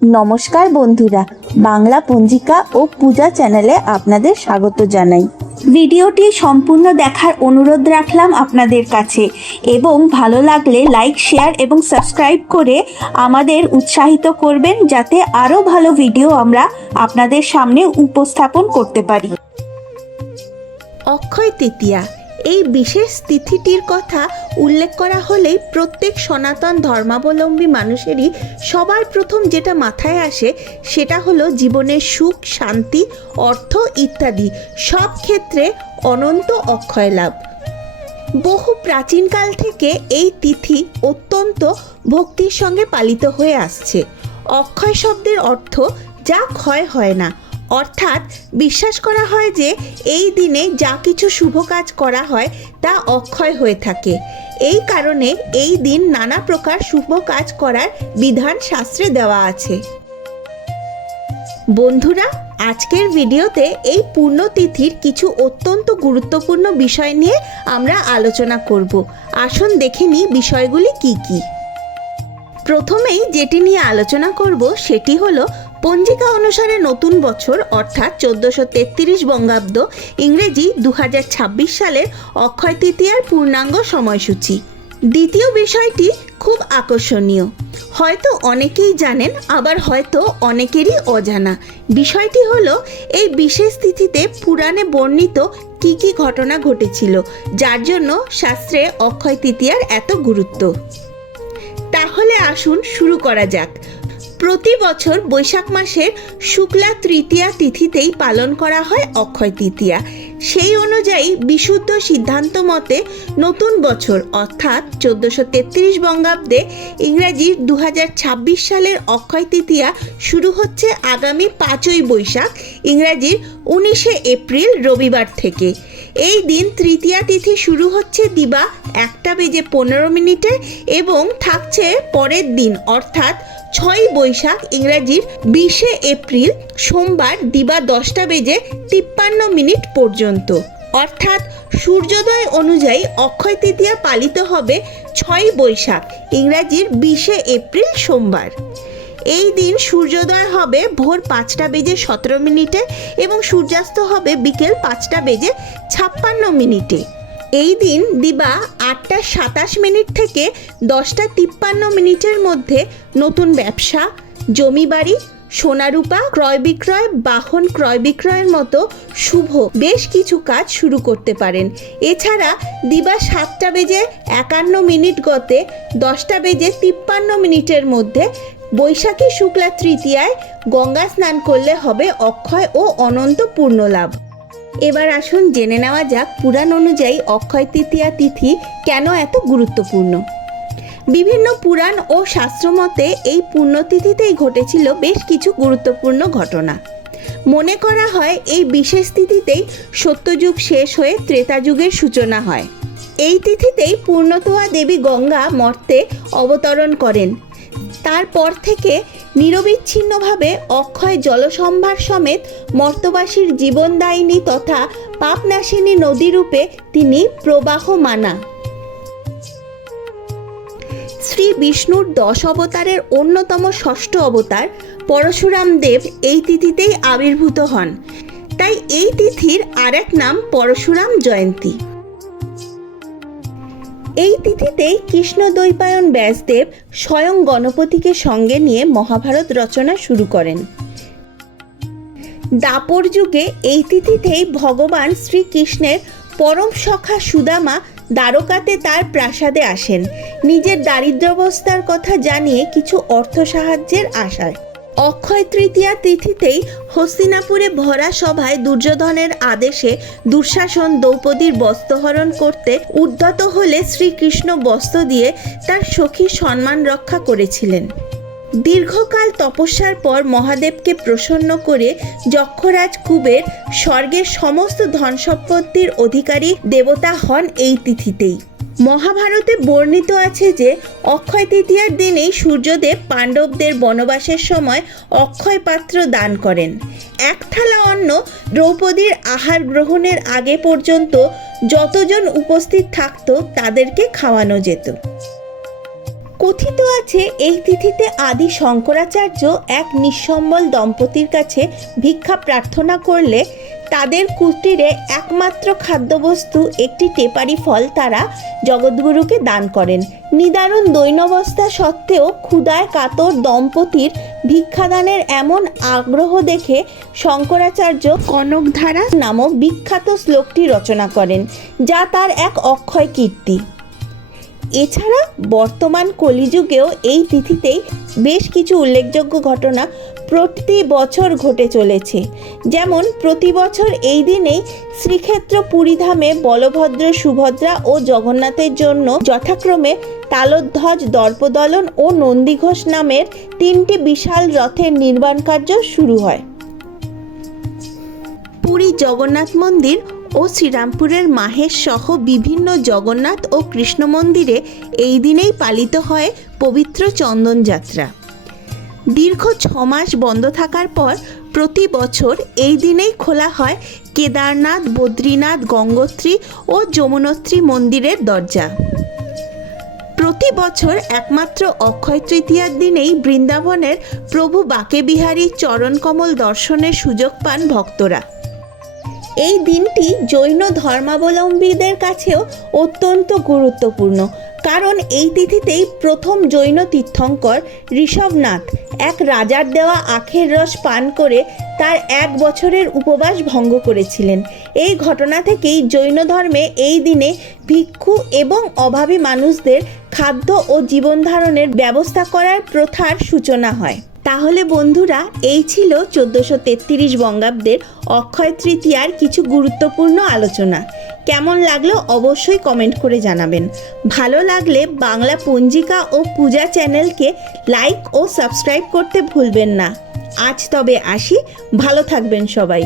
নমস্কার বন্ধুরা, বাংলা পঞ্জিকা ও পূজা চ্যানেলে আপনাদের স্বাগত জানাই। ভিডিওটি সম্পূর্ণ দেখার অনুরোধ রাখলাম আপনাদের কাছে এবং ভালো লাগলে লাইক, শেয়ার এবং সাবস্ক্রাইব করে আমাদের উৎসাহিত করবেন, যাতে আরও ভালো ভিডিও আমরা আপনাদের সামনে উপস্থাপন করতে পারি। অক্ষয় তৃতীয়া এই বিশেষ তিথিটির কথা উল্লেখ করা হলেই প্রত্যেক সনাতন ধর্মাবলম্বী মানুষেরই সবার প্রথম যেটা মাথায় আসে সেটা হলো জীবনের সুখ, শান্তি, অর্থ ইত্যাদি সব ক্ষেত্রে অনন্ত অক্ষয় লাভ। বহু প্রাচীনকাল থেকে এই তিথি অত্যন্ত ভক্তির সঙ্গে পালিত হয়ে আসছে। অক্ষয় শব্দের অর্থ যা ক্ষয় হয় না, অর্থাৎ বিশ্বাস করা হয় যে এই দিনে যা কিছু শুভ কাজ করা হয় তা অক্ষয় হয়ে থাকে। এই কারণে এই দিন নানা প্রকার শুভ কাজ করার বিধান শাস্ত্রে দেওয়া আছে। বন্ধুরা, আজকের ভিডিওতে এই পুণ্যতিথির কিছু অত্যন্ত গুরুত্বপূর্ণ বিষয় নিয়ে আমরা আলোচনা করব। আসুন দেখে নিই বিষয়গুলি কি কি। প্রথমেই যেটি নিয়ে আলোচনা করব সেটি হলো পঞ্জিকা অনুসারে নতুন বছর অর্থাৎ 1433 বঙ্গাব্দ ইংরেজি 2026 সালের অক্ষয় তৃতীয়ার পূর্ণাঙ্গ সময়সূচি। দ্বিতীয় বিষয়টি খুব আকর্ষণীয়, হয়তো অনেকেই জানেন, আবার হয়তো অনেকেরই অজানা। বিষয়টি হলো এই বিশেষ তিথিতে পুরাণে বর্ণিত কি কি ঘটনা ঘটেছিল, যার জন্য শাস্ত্রে অক্ষয় তৃতীয়ার এত গুরুত্ব। তাহলে আসুন শুরু করা যাক। প্রতি বছর বৈশাখ মাসের শুক্লা তৃতীয়া তিথিতেই পালন করা হয় অক্ষয় তৃতীয়া। সেই অনুযায়ী বিশুদ্ধ সিদ্ধান্ত মতে নতুন বছর অর্থাৎ 1433 বঙ্গাব্দে ইংরাজি 2026 সালের অক্ষয় তৃতীয়া শুরু হচ্ছে আগামী 5ই বৈশাখ ইংরাজির 19শে এপ্রিল রবিবার থেকে। এই দিন তৃতীয়া তিথি শুরু হচ্ছে দিবা 1:15 এবং থাকছে পরের দিন অর্থাৎ 6ই বৈশাখ ইংরাজির 20শে এপ্রিল সোমবার দিবা 10:53 পর্যন্ত। অর্থাৎ সূর্যোদয় অনুযায়ী অক্ষয় তৃতীয়া পালিত হবে 6ই বৈশাখ ইংরাজির 20শে এপ্রিল সোমবার। এই দিন সূর্যোদয় হবে ভোর 5:17 এবং সূর্যাস্ত হবে বিকেল 5:56। এই দিন দিবা 8:27 থেকে 10:53 মধ্যে নতুন ব্যবসা, জমি বাড়ি, সোনারূপা ক্রয় বিক্রয়, বাহন ক্রয় বিক্রয়ের মতো শুভ বেশ কিছু কাজ শুরু করতে পারেন। এছাড়া দিবা 7:51 গতে 10:53 মধ্যে বৈশাখী শুক্লা তৃতীয়ায় গঙ্গা স্নান করলে হবে অক্ষয় ও অনন্ত পূর্ণ লাভ। এবার আসুন জেনে নেওয়া যাক পুরাণ অনুযায়ী অক্ষয় তৃতীয়া তিথি কেন এত গুরুত্বপূর্ণ। বিভিন্ন পুরাণ ও শাস্ত্রমতে এই পুণ্যতিথিতেই ঘটেছিল বেশ কিছু গুরুত্বপূর্ণ ঘটনা। মনে করা হয় এই বিশেষ তিথিতেই সত্যযুগ শেষ হয়ে ত্রেতা যুগের সূচনা হয়। এই তিথিতেই পূর্ণতোয়া দেবী গঙ্গা মর্তে অবতরণ করেন। তারপর থেকে নিরবিচ্ছিন্নভাবে অক্ষয় জলসম্ভার সমেত মর্তবাসীর জীবনদায়িনী তথা পাপনাশিনী নদীরূপে তিনি প্রবাহমানা। শ্রী বিষ্ণুর 10 অবতারের অন্যতম ষষ্ঠ অবতার পরশুরাম দেব এই তিথিতেই আবির্ভূত হন। তাই এই তিথির আরেক নাম পরশুরাম জয়ন্তী। এই তিথিতেই কৃষ্ণদ্বৈপায়ন ব্যাসদেব স্বয়ং গণপতিকে সঙ্গে নিয়ে মহাভারত রচনা শুরু করেন। দ্বাপর যুগে এই তিথিতেই ভগবান শ্রীকৃষ্ণের পরম সখা সুদামা দ্বারকাতে তার প্রাসাদে আসেন নিজের দারিদ্র্যাবস্থার কথা জানিয়ে কিছু অর্থ সাহায্যের আশায়। অক্ষয় তৃতীয়া তিথিতেই হস্তিনাপুরে ভরা সভায় দুর্যোধনের আদেশে দুঃশাসন দ্রৌপদীর বস্ত্রহরণ করতে উদ্যত হলে শ্রীকৃষ্ণ বস্ত্র দিয়ে তার সখীর সম্মান রক্ষা করেছিলেন। দীর্ঘকাল তপস্যার পর মহাদেবকে প্রসন্ন করে যক্ষরাজ কুবের স্বর্গের সমস্ত ধন সম্পত্তির অধিকারী দেবতা হন এই তিথিতেই। মহাভারতে বর্ণিত আছে যে অক্ষয় তৃতীয়ার দিনেই সূর্যদেব পাণ্ডবদের বনবাসের সময় অক্ষয় পাত্র দান করেন। এক থালা অন্ন দ্রৌপদীর আহার গ্রহণের আগে পর্যন্ত যতজন উপস্থিত থাকত তাদেরকে খাওয়ানো যেত। কথিত আছে এই তিথিতে আদি শঙ্করাচার্য এক নিঃসম্বল দম্পতির কাছে ভিক্ষা প্রার্থনা করলে তাদের কুটিরে একমাত্র খাদ্যবস্তু একটি টেপারি ফল তারা জগদ্গুরুকে দান করেন। নিদারুণ দৈন্যবস্থা সত্ত্বেও ক্ষুধায় কাতর দম্পতির ভিক্ষাদানের এমন আগ্রহ দেখে শঙ্করাচার্য কনকধারা নামক বিখ্যাত শ্লোকটি রচনা করেন, যা তার এক অক্ষয় কীর্তি। এছাড়া বর্তমান কলিযুগেও এই তিথিতেই বেশ কিছু উল্লেখযোগ্য ঘটনা প্রতি বছর ঘটে চলেছে। যেমন প্রতি বছর এই দিনেই শ্রীক্ষেত্র পুরীধামে বলভদ্র, সুভদ্রা ও জগন্নাথের জন্য যথাক্রমে তালধ্বজ, দর্পদলন ও নন্দীঘোষ নামের 3টি বিশাল রথের নির্মাণ কার্য শুরু হয়। পুরী জগন্নাথ মন্দির ও শ্রীরামপুরের মাহেশ সহ বিভিন্ন জগন্নাথ ও কৃষ্ণ মন্দিরে এই দিনেই পালিত হয় পবিত্র চন্দন যাত্রা। দীর্ঘ 6 মাস বন্ধ থাকার পর প্রতি বছর এই দিনেই খোলা হয় কেদারনাথ, বদ্রীনাথ, গঙ্গোত্রী ও যমুনোত্রী মন্দিরের দরজা। প্রতি বছর একমাত্র অক্ষয় তৃতীয়ার দিনেই বৃন্দাবনের প্রভু বাঁকেবিহারীর চরণকমল দর্শনের সুযোগ পান ভক্তরা। এই দিনটি জৈন ধর্মাবলম্বীদের কাছেও অত্যন্ত গুরুত্বপূর্ণ, কারণ এই তিথিতেই প্রথম জৈন তীর্থঙ্কর ঋষভনাথ এক রাজার দেওয়া আখের রস পান করে তার 1 বছরের উপবাস ভঙ্গ করেছিলেন। এই ঘটনা থেকেই জৈন ধর্মে এই দিনে ভিক্ষু এবং অভাবী মানুষদের খাদ্য ও জীবনধারণের ব্যবস্থা করার প্রথার সূচনা হয়। তাহলে বন্ধুরা, এই ছিল 1433 বঙ্গাব্দের অক্ষয় তৃতীয়ার কিছু গুরুত্বপূর্ণ আলোচনা। কেমন লাগলো অবশ্যই কমেন্ট করে জানাবেন। ভালো লাগলে বাংলা পঞ্জিকা ও পূজা চ্যানেলকে লাইক ও সাবস্ক্রাইব করতে ভুলবেন না। আজ তবে আসি, ভালো থাকবেন সবাই।